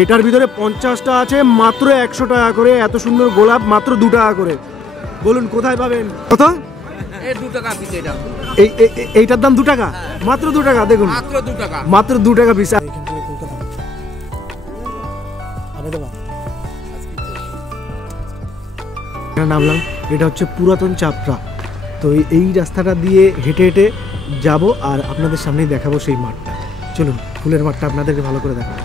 এটার ভিতরে 50টা আছে, মাত্র 100 টাকা করে। এত সুন্দর গোলাপ মাত্র 2 টাকা করে। বলুন কোথায় পাবেন? কত? 2 টাকা পিস। এটা এইটার দাম 2 টাকা, মাত্র 2 টাকা। দেখুন মাত্র 2 টাকা, মাত্র 2 টাকা পিস। নামলাম, এটা হচ্ছে পুরাতন চাপড়া। তো এই রাস্তাটা দিয়ে হেঁটে হেঁটে যাব আর আপনাদের সামনেই দেখাবো সেই মাঠটা। চলুন ফুলের মাঠটা আপনাদেরকে ভালো করে দেখাবো।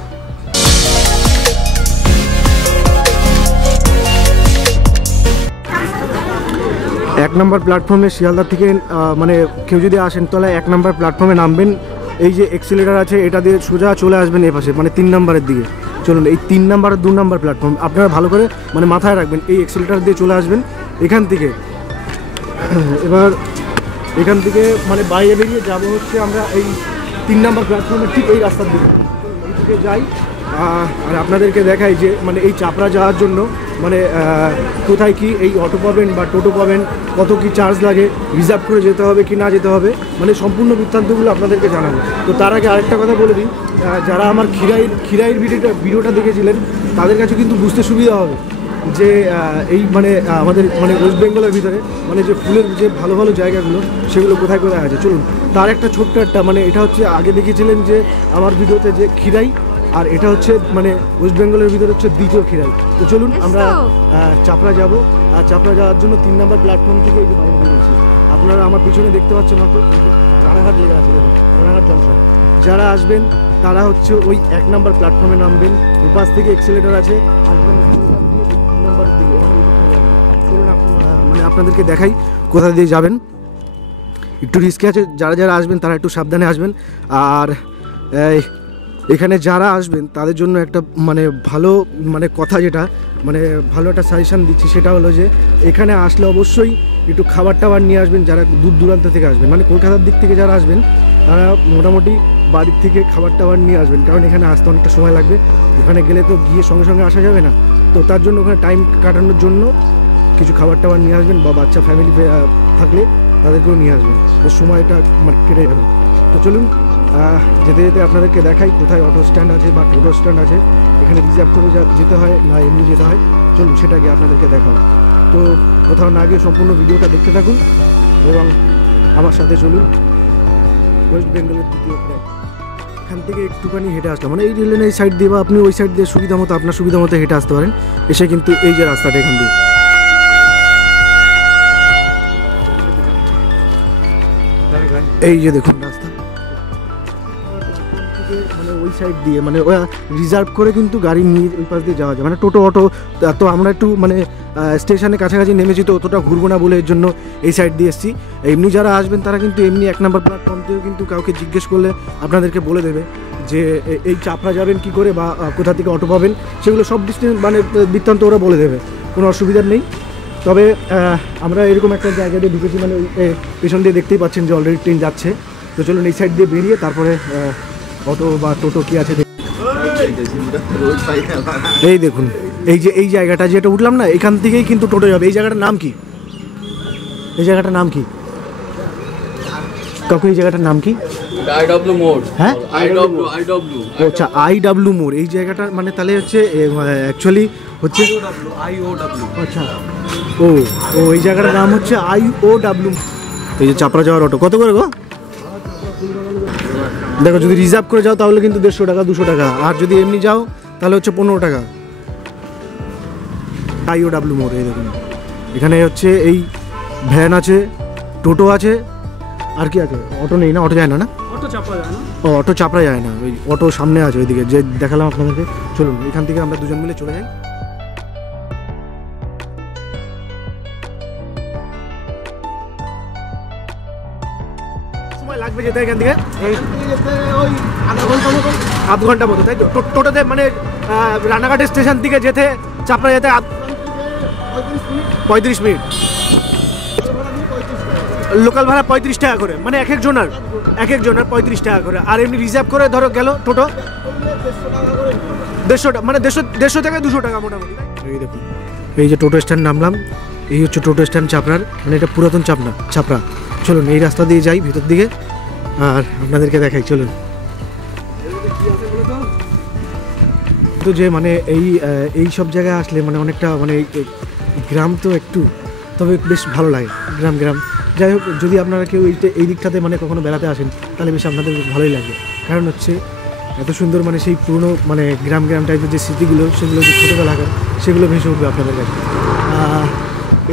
1 নম্বর প্ল্যাটফর্মে শিয়ালদা থেকে মানে কেউ যদি আসেন তাহলে 1 নম্বর প্ল্যাটফর্মে নামবেন। এই যে এক্সিলেটার আছে এটা দিয়ে সোজা চলে আসবেন এই পাশে, মানে 3 নম্বরের দিকে। চলুন এই 3 নম্বর আর 2 নম্বর প্ল্যাটফর্ম আপনারা ভালো করে মানে মাথায় রাখবেন। এই এক্সিলেটার দিয়ে চলে আসবেন এখান থেকে। এবার এখান থেকে মানে বাইরে বেরিয়ে যাব হচ্ছে আমরা এই 3 নম্বর প্ল্যাটফর্মের ঠিক এই রাস্তার দিকে। এই দিকে যাই আর আপনাদেরকে দেখাই যে মানে এই চাপড়া যাওয়ার জন্য মানে কোথায় কি এই অটো পাবেন বা টোটো পাবেন, কত কি চার্জ লাগে, রিজার্ভ করে যেতে হবে কি না যেতে হবে, মানে সম্পূর্ণ বৃত্তান্তগুলো আপনাদেরকে জানাবো। তো তার আগে আরেকটা কথা বলে দিই, যারা আমার খিরাইয়ের ভিডিওটা দেখেছিলেন তাদের কাছে কিন্তু বুঝতে সুবিধা হবে যে এই মানে আমাদের মানে ওয়েস্ট বেঙ্গলের ভিতরে মানে যে ফুলের যে ভালো ভালো জায়গাগুলো সেগুলো কোথায় কোথায় আছে। চলুন তার একটা ছোট্ট একটা মানে এটা হচ্ছে আগে দেখেছিলেন যে আমার ভিডিওতে যে খিরাই, আর এটা হচ্ছে মানে ওয়েস্ট বেঙ্গলের ভিতরে হচ্ছে দ্বিতীয় খিরাই। তো চলুন আমরা চাপড়া যাব। আর চাপড়া যাওয়ার জন্য 3 নম্বর প্ল্যাটফর্ম থেকে এই যে বাইরে বেরিয়েছি। আপনারা আমার পিছনে দেখতে পাচ্ছেন হয়তো রানাঘাট লেগে আছে, দেখুন রানাঘাট জংশন। যারা আসবেন তারা হচ্ছে ওই 1 নম্বর প্ল্যাটফর্মে নামবেন, ওপাশ থেকে এক্সিলেটার আছে, আসবেন 3 নম্বরের দিকে চলুন মানে আপনাদেরকে দেখাই কোথা দিয়ে যাবেন। একটু রিস্কি আছে, যারা যারা আসবেন তারা একটু সাবধানে আসবেন। আর এখানে যারা আসবেন তাদের জন্য একটা মানে ভালো মানে কথা, যেটা মানে ভালো একটা সাজেশান দিচ্ছি সেটা হলো যে এখানে আসলে অবশ্যই একটু খাবার টাবার নিয়ে আসবেন। যারা দূর দূরান্ত থেকে আসবেন মানে কলকাতার দিক থেকে যারা আসবেন তারা মোটামুটি বাড়ির থেকে খাবার টাবার নিয়ে আসবেন, কারণ এখানে আসতে অনেকটা সময় লাগবে। ওখানে গেলে তো গিয়ে সঙ্গে সঙ্গে আসা যাবে না, তো তার জন্য ওখানে টাইম কাটানোর জন্য কিছু খাবার টাবার নিয়ে আসবেন, বা বাচ্চা ফ্যামিলি থাকলে তাদেরকেও নিয়ে আসবেন, বেশ সময়টা মানে কেটে যাবে। তো চলুন যেতে যেতে আপনাদেরকে দেখাই কোথায় অটো স্ট্যান্ড আছে বা টোটো স্ট্যান্ড আছে, এখানে রিজার্ভ করে যেতে হয় না এমনি যেতে হয়। চলুন সেটা গিয়ে আপনাদেরকে দেখাবো। তো কোথাও না গিয়ে সম্পূর্ণ ভিডিওটা দেখতে থাকুন এবং আমার সাথে চলুন। ওয়েস্ট বেঙ্গলের দ্বিতীয় ট্র্যাক, এখান থেকে একটুখানি হেঁটে আসলাম, মানে এই রেলের এই সাইড দিয়ে বা আপনি ওই সাইড দিয়ে সুবিধা মতো আপনার সুবিধা মতো হেঁটে আসতে পারেন। এসে কিন্তু এই যে রাস্তাটা এখান দিয়ে এই যে দেখুন রাস্তা, মানে ওই সাইড দিয়ে মানে ওরা রিজার্ভ করে কিন্তু গাড়ি নিয়ে ওই পাশ দিয়ে যাওয়া যায়, মানে টোটো অটো। তো আমরা একটু মানে স্টেশনের কাছাকাছি নেমেছি, তো অতটা ঘুরবো না বলে এর জন্য এই সাইড দিয়ে এসেছি। এমনি যারা আসবেন তারা কিন্তু এমনি 1 নম্বর প্ল্যাটফর্ম থেকেও কিন্তু কাউকে জিজ্ঞেস করলে আপনাদেরকে বলে দেবে যে এই চাপড়া যাবেন কি করে বা কোথা থেকে অটো পাবেন, সেগুলো সব ডিস্টেন্স মানে বৃত্তান্ত ওরা বলে দেবে, কোনো অসুবিধার নেই। তবে আমরা এরকম একটা জায়গা দিয়ে ঢুকেছি, মানে পেছন দিয়ে দেখতেই পাচ্ছেন যে অলরেডি ট্রেন যাচ্ছে। তো চলুন এই সাইড দিয়ে বেরিয়ে তারপরে অটো বা টোটো কি আছে। এই দেখুন এই যে এই জায়গাটা যেটা উঠলাম না, এখান থেকেই কিন্তু টোটো যাবে। এই জায়গাটার নাম কি? এই জায়গাটার নাম কি কাকু? এই জায়গাটার নাম কি? আইডব্লিউ মোড়। হ্যাঁ আইডব্লিউ। আচ্ছা আইডব্লিউ মোড় এই জায়গাটা, মানে তাহলে হচ্ছে অ্যাকচুয়ালি হচ্ছে আইওডব্লিউ। আচ্ছা ও ও এই জায়গাটার নাম হচ্ছে IOW। এই যে চাপড়া যাওয়ার অটো কত করে গো? দেখো যদি রিজার্ভ করে যাও তাহলে কিন্তু 150 টাকা 200 টাকা, আর যদি এমনি যাও তাহলে হচ্ছে 15 টাকা। IOW মোড়। এই দেখুন এখানে হচ্ছে এই ভ্যান আছে, টোটো আছে, আর কি আছে? অটো নেই না, অটো যায় না, না অটো চাপড়া যায় না। ও অটো চাপড়া যায় না, ওই অটো সামনে আছে ওইদিকে যে দেখালাম আপনাদেরকে। চলুন এখান থেকে আমরা দুজন মিলে চলে যাই। সময় লাগবে যেতে এখান থেকে ওই আধ ঘন্টা মতো, তাই তো? টোটোতে মানে রানাঘাট স্টেশন থেকে যেতে চাপড়া যেতে 35 মিনিট। লোকাল ভাড়া 35 টাকা করে, মানে এক একজনের 35 টাকা করে। আর এমনি রিজার্ভ করে ধরো গেল টোটো 150 টাকা, মানে 150 থেকে 200 টাকা মোটামুটি। এই দেখুন এই যে টোটো স্ট্যান্ড নামলাম, এই হচ্ছে টোটো স্ট্যান্ড চাপড়ার, মানে এটা পুরাতন চাপড়া। চলুন এই রাস্তা দিয়ে যাই ভিতর দিকে আর আপনাদেরকে দেখাই। চলুন তো যে মানে এই সব জায়গায় আসলে মানে অনেকটা মানে গ্রাম তো একটু, তবে বেশ ভালো লাগে গ্রাম গ্রাম। যাই হোক, যদি আপনারা কেউ এই দিকটাতে মানে কখনো বেড়াতে আসেন তাহলে বেশ আপনাদের ভালোই লাগবে। কারণ হচ্ছে এত সুন্দর মানে সেই পুরনো মানে গ্রাম টাইপের যে স্মৃতিগুলো, সেগুলো যে ছোটোবেলাকার, সেগুলো ভেসে উঠবে আপনাদের কাছে।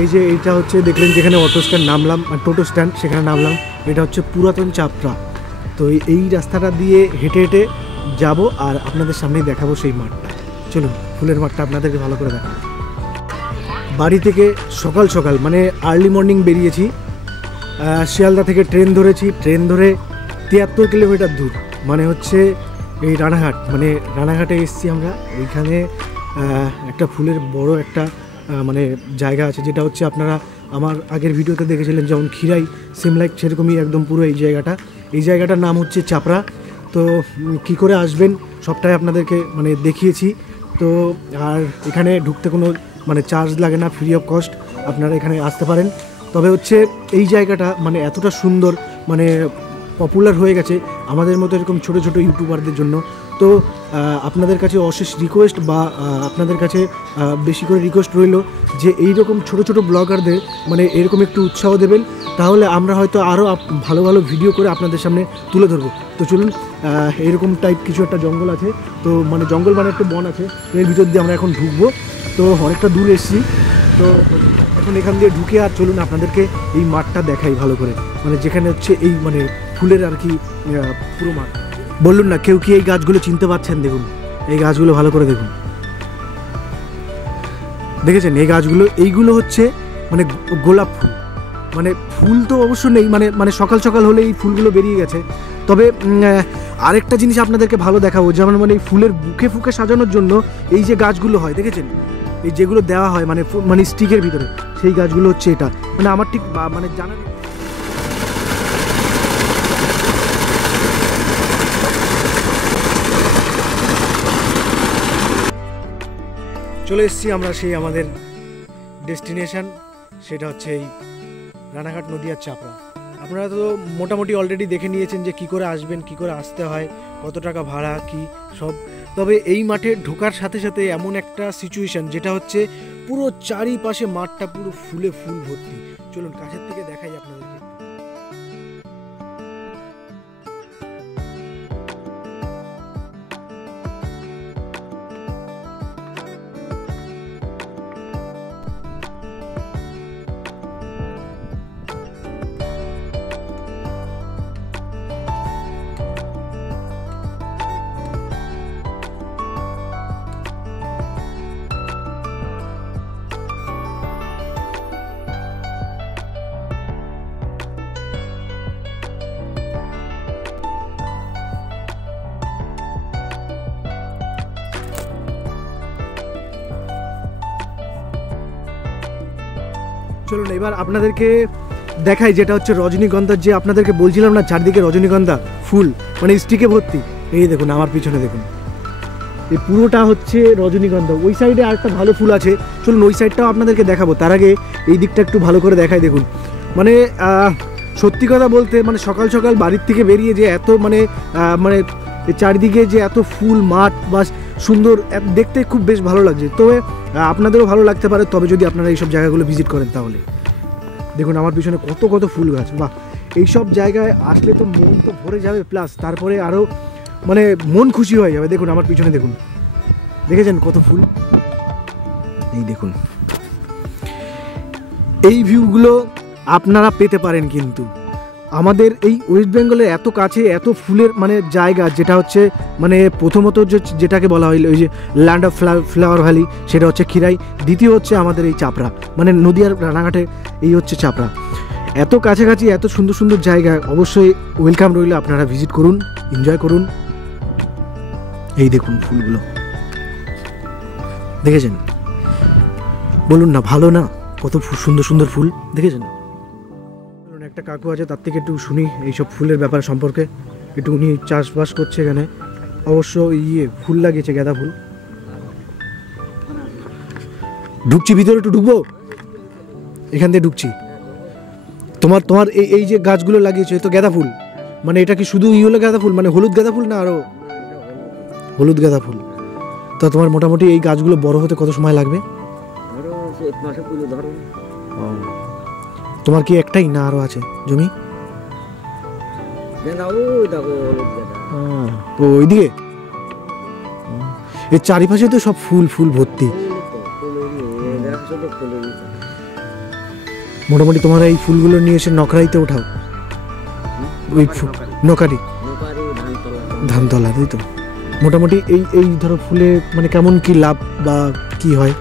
এই যে এইটা হচ্ছে দেখলেন যেখানে অটো স্ট্যান্ড নামলাম, টোটো স্ট্যান্ড, সেখানে নামলাম। এটা হচ্ছে পুরাতন চাপড়া। তো এই রাস্তাটা দিয়ে হেঁটে হেঁটে যাব আর আপনাদের সামনেই দেখাবো সেই মাঠটা। চলুন ফুলের মাঠটা আপনাদেরকে ভালো করে দেখাবো। বাড়ি থেকে সকাল সকাল মানে আর্লি মর্নিং বেরিয়েছি। শিয়ালদা থেকে ট্রেন ধরেছি, ট্রেন ধরে 73 কিলোমিটার দূর, মানে হচ্ছে এই রানাঘাট, মানে রানাঘাটে এসেছি আমরা। এইখানে একটা ফুলের বড় একটা মানে জায়গা আছে, যেটা হচ্ছে আপনারা আমার আগের ভিডিওতে দেখেছিলেন, যেমন খিরাই সেম লাইক সেরকমই একদম পুরো এই জায়গাটা। এই জায়গাটার নাম হচ্ছে চাপড়া। তো কি করে আসবেন সবটাই আপনাদেরকে মানে দেখিয়েছি। তো আর এখানে ঢুকতে কোনো মানে চার্জ লাগে না, ফ্রি অফ কস্ট আপনারা এখানে আসতে পারেন। তবে হচ্ছে এই জায়গাটা মানে এতটা সুন্দর, মানে পপুলার হয়ে গেছে আমাদের মতো এরকম ছোটো ছোটো ইউটিউবারদের জন্য। তো আপনাদের কাছে অশেষ রিকোয়েস্ট, বা আপনাদের কাছে বেশি করে রিকোয়েস্ট রইল যে এইরকম ছোটো ছোটো ব্লগারদের মানে এরকম একটু উৎসাহ দেবেন, তাহলে আমরা হয়তো আরও ভালো ভালো ভিডিও করে আপনাদের সামনে তুলে ধরবো। তো চলুন, এরকম টাইপ কিছু একটা জঙ্গল আছে, তো মানে জঙ্গল মানে একটা বন আছে, এর ভিতর দিয়ে আমরা এখন ঢুকবো। তো অনেকটা দূর এসেছি, তো এখন এখান দিয়ে ঢুকে আর চলুন আপনাদেরকে এই মাঠটা দেখাই ভালো করে, মানে যেখানে হচ্ছে এই মানে ফুলের আর কি পুরো মাঠ। বলুন না, কেউ কি এই গাছগুলো চিনতে পারছেন? দেখুন এই গাছগুলো ভালো করে দেখুন, দেখেছেন এই গাছগুলো? এইগুলো হচ্ছে মানে গোলাপ ফুল। মানে ফুল তো অবশ্য নেই, মানে সকাল সকাল হলে এই ফুলগুলো বেরিয়ে গেছে। তবে আরেকটা জিনিস আপনাদেরকে ভালো দেখাবো, যেমন মানে এই ফুলের বুকে ফুকে সাজানোর জন্য এই যে গাছগুলো হয় দেখেছেন, এই যেগুলো দেওয়া হয় মানে স্টিকের ভিতরে, সেই গাছগুলো হচ্ছে এটা। মানে আমার ঠিক মানে জানা নেই। চলে এসেছি আমরা সেই আমাদের ডেস্টিনেশন, সেটা হচ্ছে এই রানাঘাট নদীয়ার চাপড়া। আপনারা তো মোটামুটি অলরেডি দেখে নিয়েছেন যে কী করে আসবেন, কী করে আসতে হয়, কত টাকা ভাড়া কি সব। তবে এই মাঠে ঢোকার সাথে সাথে এমন একটা সিচুয়েশন, যেটা হচ্ছে পুরো চারিপাশে মাঠটা পুরো ফুলে ফুল ভর্তি। চলুন কাছের থেকে দেখাই আপনাদেরকে। চলুন এবার আপনাদেরকে দেখাই, যেটা হচ্ছে রজনীগন্ধার, যে আপনাদেরকে বলছিলাম না চারদিকে রজনীগন্ধা ফুল মানে স্টিকে ভর্তি। এই দেখুন আমার পিছনে দেখুন, এই পুরোটা হচ্ছে রজনীগন্ধা। ওই সাইডে আরেকটা ভালো ফুল আছে, চলুন ওই সাইডটাও আপনাদেরকে দেখাবো। তার আগে এই দিকটা একটু ভালো করে দেখাই। দেখুন মানে সত্যি কথা বলতে মানে সকাল সকাল বাড়ির থেকে বেরিয়ে যে এত মানে চারিদিকে যে এত ফুল মাঠ বা সুন্দর দেখতে খুব বেশ ভালো লাগছে। তবে আপনাদেরও ভালো লাগতে পারে, তবে যদি আপনারা এইসব জায়গাগুলো ভিজিট করেন তাহলে। দেখুন আমার পিছনে কত কত ফুল গাছ, বাহ! এইসব জায়গায় আসলে তো মন তো ভরে যাবে, প্লাস তারপরে আরও মানে মন খুশি হয়ে যাবে। দেখুন আমার পিছনে দেখুন, দেখেছেন কত ফুল? এই দেখুন, এই ভিউগুলো আপনারা পেতে পারেন কিন্তু আমাদের এই ওয়েস্ট বেঙ্গলের এত কাছে এত ফুলের মানে জায়গা, যেটা হচ্ছে মানে প্রথমত যেটাকে বলা হয় ওই যে ল্যান্ড অফ ফ্লাওয়ার ভ্যালি, সেটা হচ্ছে খিরাই। দ্বিতীয় হচ্ছে আমাদের এই চাপড়া, মানে নদীয়ার রানাঘাটে এই হচ্ছে চাপড়া। এত কাছাকাছি এত সুন্দর সুন্দর জায়গা, অবশ্যই ওয়েলকাম রইল, আপনারা ভিজিট করুন, এনজয় করুন। এই দেখুন ফুলগুলো, দেখেছেন? বলুন না, ভালো না? কত সুন্দর সুন্দর ফুল দেখেছেন? একটা কাকু আছে, তার থেকে একটু শুনি এইসব ফুলের ব্যাপার সম্পর্কে। একটু উনি চাষবাস করছে এখানে, অবশ্য ফুল লাগিয়েছে, গাঁদা ফুল। ঢুকছি ভিতরে, একটু ঢুকবো, এখান থেকে ঢুকছি। তোমার এই যে গাছগুলো লাগিয়েছে, তো গাঁদা ফুল, মানে এটা কি শুধু হলো গাঁদা ফুল, মানে হলুদ গাঁদা ফুল না আরো? হলুদ গাঁদা ফুল। তো তোমার মোটামুটি এই গাছগুলো বড় হতে কত সময় লাগবে? আরো 1 মাসে পুরো ধরুন। তোমার কি একটাই না আরো আছে জমি? গেঁদা ওই দেখো হলুদ গেঁদা। ও ওইদিকে এর চারিপাশে তো সব ফুল ফুল ভর্তি। মোটামুটি তোমার এই ফুলগুলো নিয়ে এসে নকরাইতে ওঠাও, ওই নকারি ধানতলা, তাই তো? মোটামুটি এই এই ধরো ফুলে মানে কেমন কি লাভ বা কি হয়?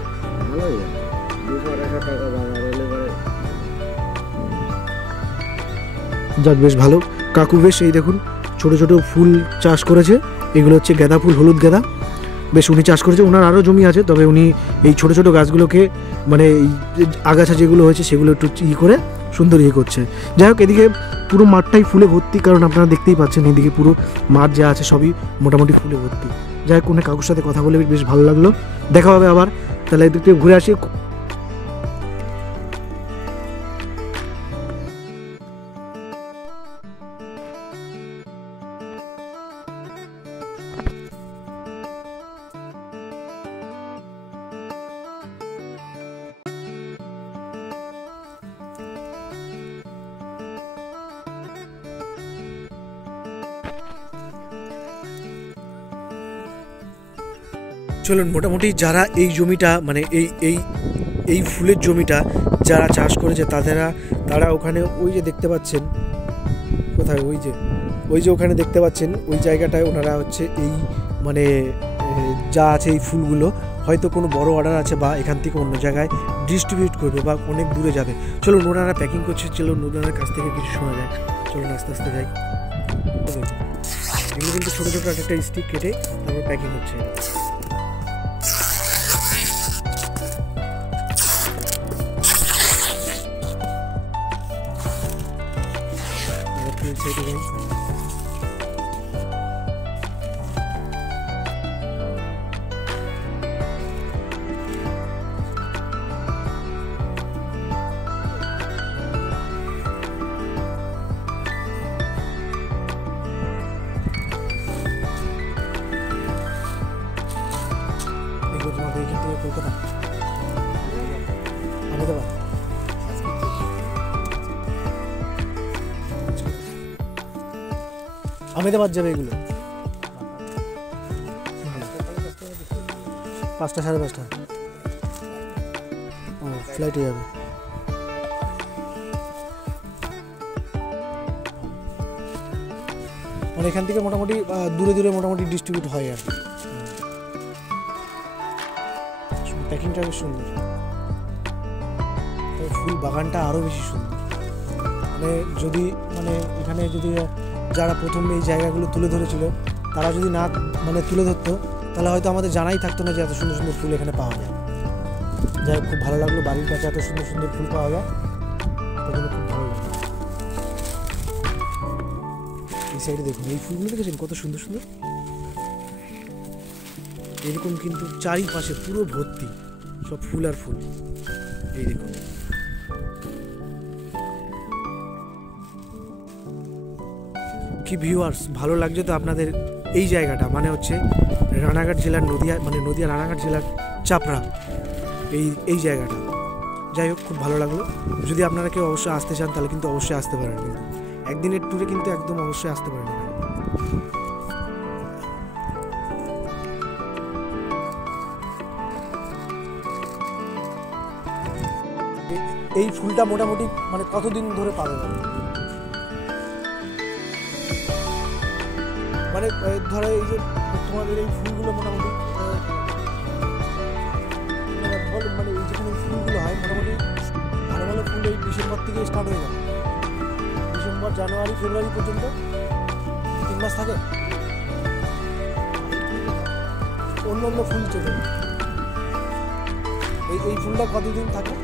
যাক বেশ ভালো। কাকু বেশ এই দেখুন ছোট ছোট ফুল চাষ করেছে, এগুলো হচ্ছে গাঁদা ফুল, হলুদ গাঁদা। বেশ উনি চাষ করেছে, ওনার আরও জমি আছে, তবে উনি এই ছোট ছোট গাছগুলোকে মানে এই আগাছা যেগুলো হয়েছে সেগুলো একটু করে সুন্দর করছে। যাই হোক, এদিকে পুরো মাঠটাই ফুলে ভর্তি, কারণ আপনারা দেখতেই পাচ্ছেন এদিকে পুরো মাঠ যা আছে সবই মোটামুটি ফুলে ভর্তি। যাই হোক, উনি কাকুর সাথে কথা বলে বেশ ভালো লাগলো। দেখা হবে আবার, তাহলে এদিকে ঘুরে আসি। চলুন, মোটামুটি যারা এই জমিটা মানে এই এই এই ফুলের জমিটা যারা চাষ করেছে তারা ওখানে ওই যে দেখতে পাচ্ছেন কোথায়, ওই যে ওখানে দেখতে পাচ্ছেন ওই জায়গাটায় ওনারা হচ্ছে এই মানে যা আছে এই ফুলগুলো হয়তো কোনো বড় অর্ডার আছে বা এখান থেকে অন্য জায়গায় ডিস্ট্রিবিউট করবে বা অনেক দূরে যাবে। চলুন, ওনারা প্যাকিং করছে, চলুন ওনার কাছ থেকে কিছু শোনা যায়। চলুন আস্তে আস্তে যাই। এগুলো কিন্তু ছোটো ছোটো একটা স্টিক কেটে তারপর প্যাকিং হচ্ছে। তোমাদের এখান থেকে কলকাতা আহমেদাবাদ যাবে এগুলো 5টা 5:30। ও ফ্লাইটে যাবে। মানে এখান থেকে মোটামুটি দূরে দূরে মোটামুটি ডিস্ট্রিবিউট হয় আর প্যাকিংটা বেশ সুন্দর। ফুল বাগানটা আরও বেশি সুন্দর। মানে যদি মানে এখানে যদি যারা প্রথমে এই জায়গাগুলো তুলে ধরেছিল তারা যদি না মানে তুলে ধরতো তাহলে হয়তো আমাদের জানাই থাকতো না যে এত সুন্দর সুন্দর ফুল এখানে পাওয়া যায়। যাই হোক, খুব ভালো লাগলো, বাড়ির কাছে এত সুন্দর সুন্দর ফুল পাওয়া যায়, প্রথমে খুব ভালো লাগলো। এই সাইডে দেখুন এই ফুলগুলো দেখেছেন কত সুন্দর সুন্দর, এরকম কিন্তু চারিপাশে পুরো ভর্তি সব ফুল আর ফুল। এই দেখুন, কি ভিউয়ার্স, ভালো লাগছে তো আপনাদের এই জায়গাটা? মানে হচ্ছে রানাঘাট জেলার নদিয়া রানাঘাট জেলার চাপড়া এই জায়গাটা। যাই হোক, খুব ভালো লাগলো। যদি আপনারা কেউ অবশ্যই আসতে চান তাহলে কিন্তু অবশ্যই আসতে পারেন, কিন্তু একদিনের ট্যুরে কিন্তু একদম অবশ্যই আসতে পারেন। এই ফুলটা মোটামুটি মানে কতদিন ধরে পাবে? মানে ধরো এই যে তোমাদের এই ফুলগুলো মোটামুটি মানে এই যেখানে ফুলগুলো হয় মোটামুটি ভালো ভালো ফুল এই ডিসেম্বর থেকে স্টার্ট হয়ে যায়। ডিসেম্বর, জানুয়ারি, ফেব্রুয়ারি পর্যন্ত 3 মাস থাকে। অন্য অন্য ফুল চলে এই ফুলটা কতদিন থাকে?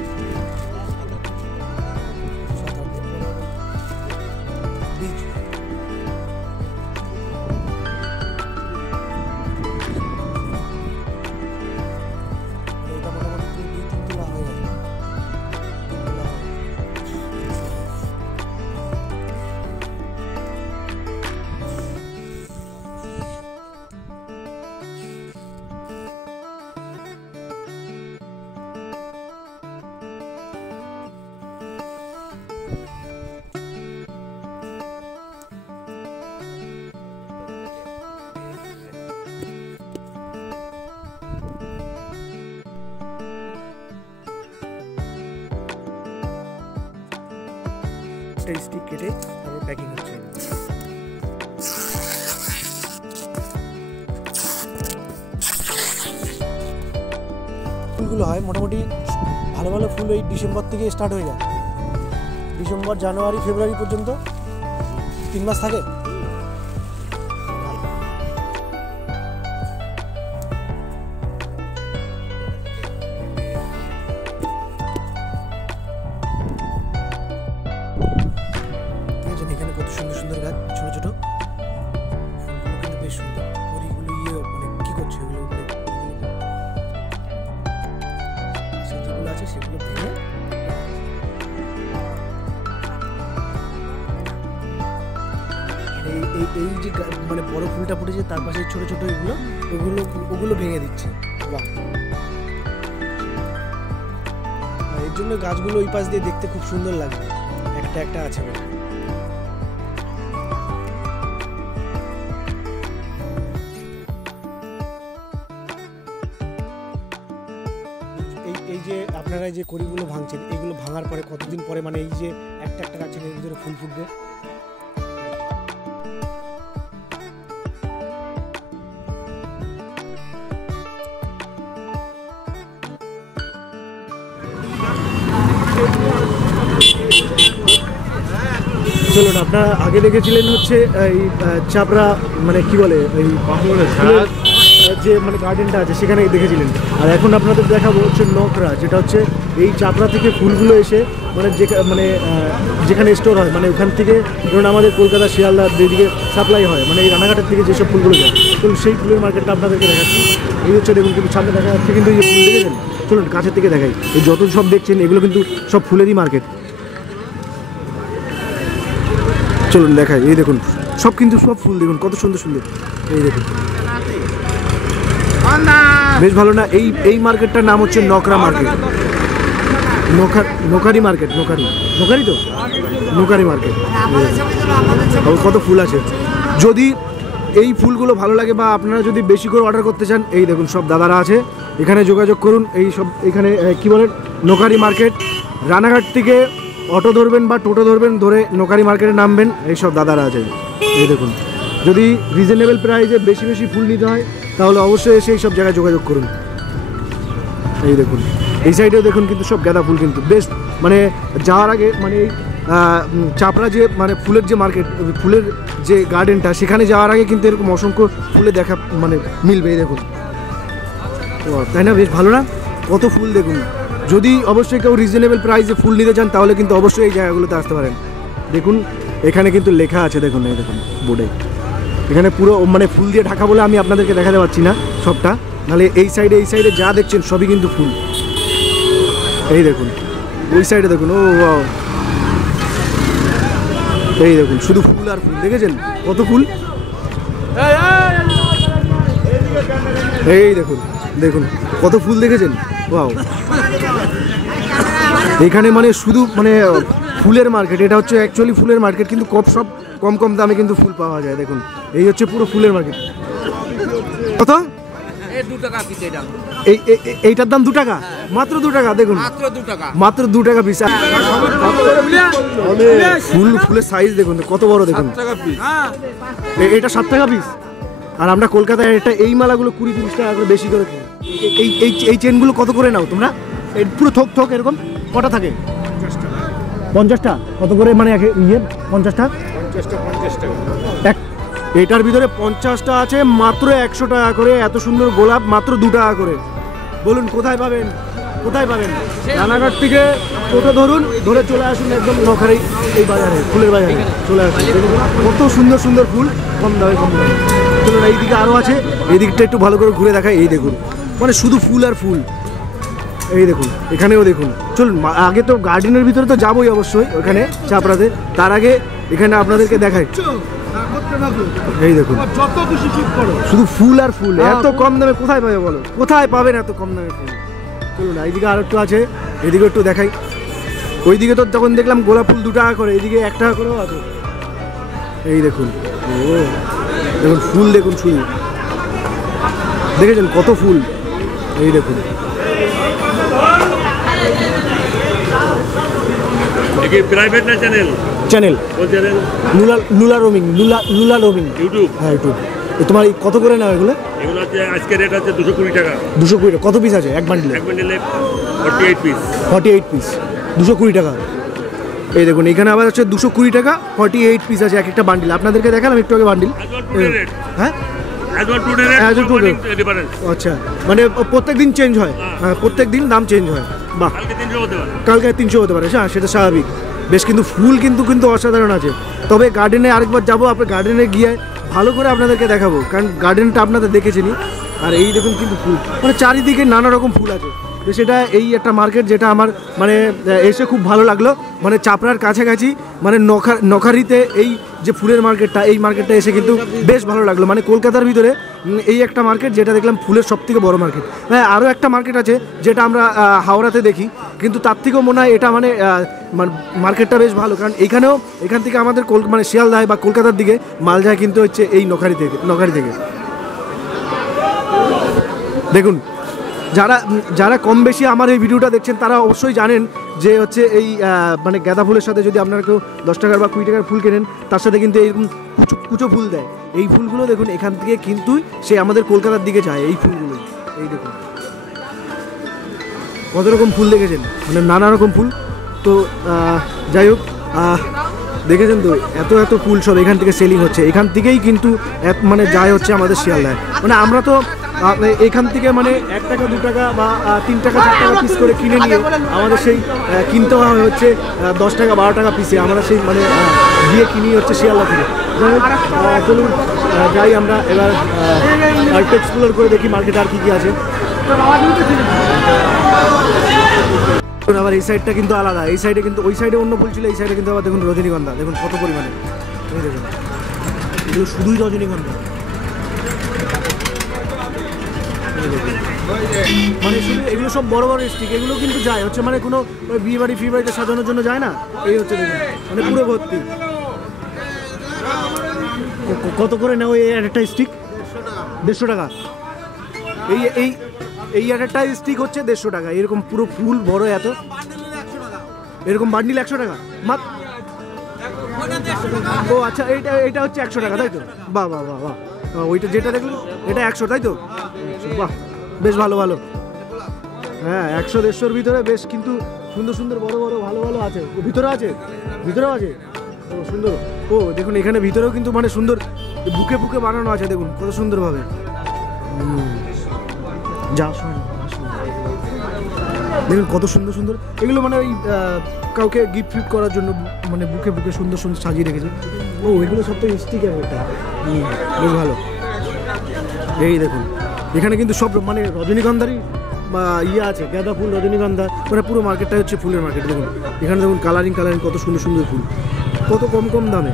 একটা স্টিক কেটে তারপর প্যাকিং হচ্ছে। ফুলগুলো হয় মোটামুটি ভালো ভালো ফুল এই ডিসেম্বর থেকে স্টার্ট হয়ে যায়, ডিসেম্বর জানুয়ারি ফেব্রুয়ারি পর্যন্ত 3 মাস থাকে। এখানে কত সুন্দর সুন্দর গাছ, ছোট ছোট ফুলগুলো কিন্তু বেশ সুন্দর। কড়িগুলো মানে কি করছে ওগুলো, যেগুলো আছে সেগুলো ভেঙে এই যে মানে বড় ফুলটা ফুটেছে তার পাশে ছোট ছোট ওগুলো ভেঙে দিচ্ছে। বাহ, এর জন্য গাছগুলো ওই পাশ দিয়ে দেখতে খুব সুন্দর লাগবে, একটা একটা আছে। এই যে আপনারা যে কড়িগুলো ভাঙছেন, এগুলো ভাঙার পরে কতদিন পরে মানে এই যে একটা একটা গাছের ভিতরে ফুল ফুটবে? চলুন, আপনারা আগে দেখেছিলেন হচ্ছে এই চাপড়া মানে কি বলে এই যে মানে গার্ডেনটা আছে সেখানে দেখেছিলেন, আর এখন আপনাদের দেখাবো হচ্ছে নকরা, যেটা হচ্ছে এই চাপড়া থেকে ফুলগুলো এসে মানে যেখানে স্টোর হয়, মানে ওখান থেকে ধরুন আমাদের কলকাতা শিয়ালদার যেদিকে সাপ্লাই হয়, মানে এই রানাঘাটের থেকে যেসব ফুলগুলো যায়, চলুন সেই ফুলের মার্কেটটা আপনাদেরকে দেখাচ্ছি। এই হচ্ছে দেখুন, কিন্তু সামনে দেখা যাচ্ছে কিন্তু এই যে ফুল দেখেছেন, চলুন কাছের থেকে দেখাই। এই যত সব দেখছেন এগুলো কিন্তু সব ফুলেরই মার্কেট। চলুন দেখাই, এই দেখুন সব কিন্তু সব ফুল, দেখুন কত সুন্দর সুন্দর, এই দেখুন বেশ ভালো না? এই মার্কেটটার নাম হচ্ছে নকরা মার্কেট, নোকারি মার্কেট, নোকারি তো নোকারি মার্কেট। কত ফুল আছে। যদি এই ফুলগুলো ভালো লাগে বা আপনারা যদি বেশি করে অর্ডার করতে চান, এই দেখুন সব দাদারা আছে, এখানে যোগাযোগ করুন। এই সব এখানে কি বলেন, নোকারি মার্কেট। রানাঘাট থেকে অটো ধরবেন বা টোটো ধরবেন, ধরে নোকারি মার্কেটে নামবেন, এই সব দাদারা আছে। এই দেখুন, যদি রিজনেবল প্রাইসে বেশি বেশি ফুল নিতে হয় তাহলে অবশ্যই এসে এই সব জায়গায় যোগাযোগ করুন। এই দেখুন এই সাইডেও দেখুন কিন্তু সব গাঁদা ফুল, কিন্তু বেশ মানে যাওয়ার আগে মানে এই চাপড়া যে মানে ফুলের যে মার্কেট, ফুলের যে গার্ডেনটা, সেখানে যাওয়ার আগে কিন্তু এরকম অসংখ্য ফুলে দেখা মানে মিলবে। এই দেখুন, তাই না? বেশ ভালো না? কত ফুল দেখুন। যদি অবশ্যই কেউ রিজনেবল প্রাইসে ফুল নিতে চান তাহলে কিন্তু অবশ্যই এই জায়গাগুলোতে আসতে পারেন। দেখুন এখানে কিন্তু লেখা আছে, দেখুন এই দেখুন বোর্ডে, এখানে পুরো মানে ফুল দিয়ে ঢাকা বলে আমি আপনাদেরকে দেখাতে পারছি না সবটা, নাহলে এই সাইডে যা দেখছেন সবই কিন্তু ফুল। এই দেখুন ওই সাইডে দেখুন, ও ওয়াও, এই দেখুন শুধু ফুল আর ফুল, দেখেছেন কত ফুল? এই দেখুন দেখুন কত ফুল, দেখেছেন? ওয়াও, এখানে মানে শুধু মানে ফুলের মার্কেট, এটা হচ্ছে অ্যাকচুয়ালি ফুলের মার্কেট, কিন্তু সব কম কম দামে কিন্তু ফুল পাওয়া যায়। দেখুন এই হচ্ছে পুরো ফুলের মার্কেট। কত? 2 টাকা পিস এটা। এইটার দাম 2 টাকা, মাত্র 2 টাকা। দেখুন মাত্র 2 টাকা পিস। ফুলের সাইজ দেখুন কত বড়, দেখুন এটা 7 টাকা পিস। আর আমরা কলকাতায় এটা এই মালাগুলো 20-30 টাকা করে বেশি করে কিনি। এই চেনগুলো কত করে নাও তোমরা? এই পুরো থোক এরকম কটা থাকে? 50টা। কত করে মানে ইয়ে 50টা? 50 টাকা। এটার ভিতরে 50টা আছে মাত্র 100 টাকা করে। এত সুন্দর গোলাপ মাত্র 2 টাকা করে। বলুন কোথায় পাবেন? রানাঘাট থেকে টোটো ধরে চলে আসুন একদম নখারি এই বাজারে, ফুলের বাজারে চলে আসুন। কত সুন্দর সুন্দর ফুল, কম দামে। চলুন এইদিকে আরও আছে, এই দিকটা একটু ভালো করে ঘুরে দেখায়। এই দেখুন মানে শুধু ফুল আর ফুল। এই দেখুন এখানেও দেখুন। চলুন আগে তো গার্ডেনের ভিতরে তো যাবোই অবশ্যই, ওখানে চাপড়াতে, তার আগে এখানে আপনাদেরকে দেখাই। এই দেখুন শুধু ফুল আর ফুল, এত কম দামে কোথায় পাবে বলো? কোথায় পাবেন এত কম দামে ফুল? চলুন এইদিকে আর একটু আছে, এদিকে একটু দেখাই। ওইদিকে তো তখন দেখলাম গোলাপ ফুল 2 টাকা করে, এদিকে 1 টাকা করেও আছে। এই দেখুন, ও দেখুন ফুল দেখুন, শুধু দেখেছেন কত ফুল? এই দেখুন প্রাইভেট না চ্যানেল? চ্যানেল লুলা রোমিং লুলা রোমিং ইউটিউব হ্যাঁ ইউটিউব। তোমার এই কত করে নাও এগুলো? এগুলো হচ্ছে আজকে রেট আছে 220 টাকা। 220 টাকা। কত পিস আছে এক বান্ডিলে? এক বান্ডিলে 48 পিস। 48 পিস 220 টাকা। এই দেখুন এখানে আবার হচ্ছে 220 টাকা 48 পিস আছে এক একটা বান্ডিল। আপনাদেরকে দেখালাম একটু আগে বান্ডিল। হ্যাঁ আচ্ছা, মানে প্রত্যেক দিন চেঞ্জ হয়? হ্যাঁ প্রত্যেক দিন দাম চেঞ্জ হয়। বাহ, কালকে 300 হতে পারে। হ্যাঁ সেটা স্বাভাবিক। বেশ, কিন্তু ফুল কিন্তু অসাধারণ আছে। তবে গার্ডেনে আরেকবার যাবো, আপনার গার্ডেনে গিয়ে ভালো করে আপনাদেরকে দেখাবো, কারণ গার্ডেনটা আপনাদের দেখেছেনই। আর এই দেখুন কিন্তু ফুল, মানে চারিদিকে নানা রকম ফুল আছে। তো সেটা এই একটা মার্কেট যেটা আমার মানে এসে খুব ভালো লাগলো, মানে চাপড়ার কাছাকাছি, মানে নখারিতে এই যে ফুলের মার্কেটটা, এই মার্কেটটা এসে কিন্তু বেশ ভালো লাগলো। মানে কলকাতার ভিতরে এই একটা মার্কেট যেটা দেখলাম ফুলের সবথেকে বড় মার্কেট। হ্যাঁ আরও একটা মার্কেট আছে যেটা আমরা হাওড়াতে দেখি, কিন্তু তার থেকেও মনে হয় এটা মানে মার্কেটটা বেশ ভালো, কারণ এখান থেকে আমাদের মানে শিয়ালদায় বা কলকাতার দিকে মাল যায় কিন্তু হচ্ছে এই নখারি থেকে। দেখুন যারা কম বেশি আমার এই ভিডিওটা দেখছেন তারা অবশ্যই জানেন যে হচ্ছে এই মানে গাঁদা ফুলের সাথে যদি আপনারা কেউ 10 টাকার বা 20 টাকার ফুল কেনেন, তার সাথে কিন্তু এরকম কুচো ফুল দেয়। এই ফুলগুলো দেখুন এখান থেকে কিন্তু সে আমাদের কলকাতার দিকে যায়। এই ফুলগুলো এই দেখুন কত রকম ফুল দেখেছেন, মানে নানা রকম ফুল। তো যাই হোক, দেখেছেন তো এত ফুল সব এখান থেকে সেলিং হচ্ছে। এখান থেকেই কিন্তু মানে যায় হচ্ছে আমাদের শিয়ালদায়। মানে আমরা তো এখান থেকে মানে 1 টাকা 2 টাকা বা 3 টাকা 4 টাকা পিস করে কিনে নিয়ে আমাদের সেই কিনতে হয় হচ্ছে 10 টাকা 12 টাকা পিসে। আমরা সেই মানে গিয়ে কিনি হচ্ছে শিয়ালদা থেকে। চলুন যাই আমরা এবার একটু এক্সপ্লোর করে দেখি মার্কেটে আর কী আছে। আবার এই সাইডটা কিন্তু আলাদা। এই সাইডে কিন্তু ওই সাইডে অন্য ফুল ছিল, এই সাইডে কিন্তু আবার দেখুন রজনীগন্ধা। দেখুন কত পরিমাণে, দেখুন এগুলো শুধুই রজনীগন্ধা। মানে শুধু এগুলো সব বড় বড় স্টিক, এগুলো কিন্তু যায় হচ্ছে মানে কোনো বিয়ে বাড়ি ফি বাড়িতে সাজানোর জন্য যায় না। এই হচ্ছে দেখুন মানে পুরো ভর্তি। কত করে নেও এই একটা স্টিক? 150 টাকা। এই একটা স্টিক হচ্ছে 150 টাকা। এরকম পুরো ফুল বড় এত, এরকম বান্ডিল 100 টাকা মাত্র। ও আচ্ছা, এইটা হচ্ছে 100 টাকা তাই তো? বাহ বাহ বাহ বাহ, ওইটা যেটা দেখলেন এটা 100 তাই তো? বাহ, বেশ ভালো। হ্যাঁ 100-150-র ভিতরে বেশ কিন্তু সুন্দর বড় ভালো আছে। ভিতরেও আছে ও সুন্দর। ও দেখুন এখানে ভিতরেও কিন্তু মানে সুন্দর বুকে বানানো আছে। দেখুন কত সুন্দরভাবে। দেখুন কত সুন্দর এগুলো, মানে ওই কাউকে গিফট করার জন্য মানে বুকে সুন্দর সাজিয়ে রেখেছে। ও এগুলো সব তো স্টিকার। এটা বেশ ভালো। এই দেখুন এখানে কিন্তু সব মানে রজনীগন্ধারই আছে, গাঁদা ফুল, রজনীগন্ধা, মানে পুরো মার্কেটটা হচ্ছে ফুলের মার্কেট। দেখুন এখানে দেখুন কালারিং কত সুন্দর ফুল, কত কম দামে।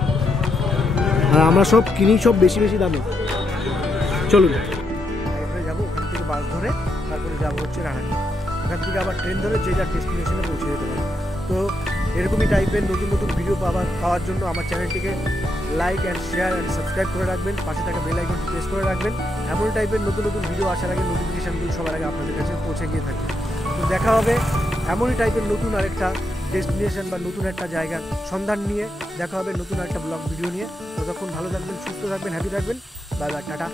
আর আমরা সব কিনি সব বেশি দামে। চলুন যাবো ওখান থেকে বাস ধরে, তারপরে যাবো হচ্ছে রানাঘাট। ওখান থেকে আবার ট্রেন ধরে যে যার ডেস্টিনেশনে পৌঁছে যেতে পারে। তো এরকমই টাইপের নতুন ভিডিও পাওয়ার জন্য আমার চ্যানেলটিকে like and share and subscribe করে রাখবেন। পাশে থাকা বেল আইকনটি প্রেস করে রাখবেন। এমন টাইপের নতুন ভিডিও আসার আগে নোটিফিকেশানগুলো সবার আগে আপনাদের কাছে পৌঁছে গিয়ে থাকে। তো দেখা হবে এমনই টাইপের নতুন আরেকটা ডেস্টিনেশন বা নতুন একটা জায়গার সন্ধান নিয়ে। দেখা হবে নতুন একটা ব্লগ ভিডিও নিয়ে। ততক্ষণ ভালো থাকবেন, সুস্থ থাকবেন, হ্যাপি থাকবেন। Bye bye, tata.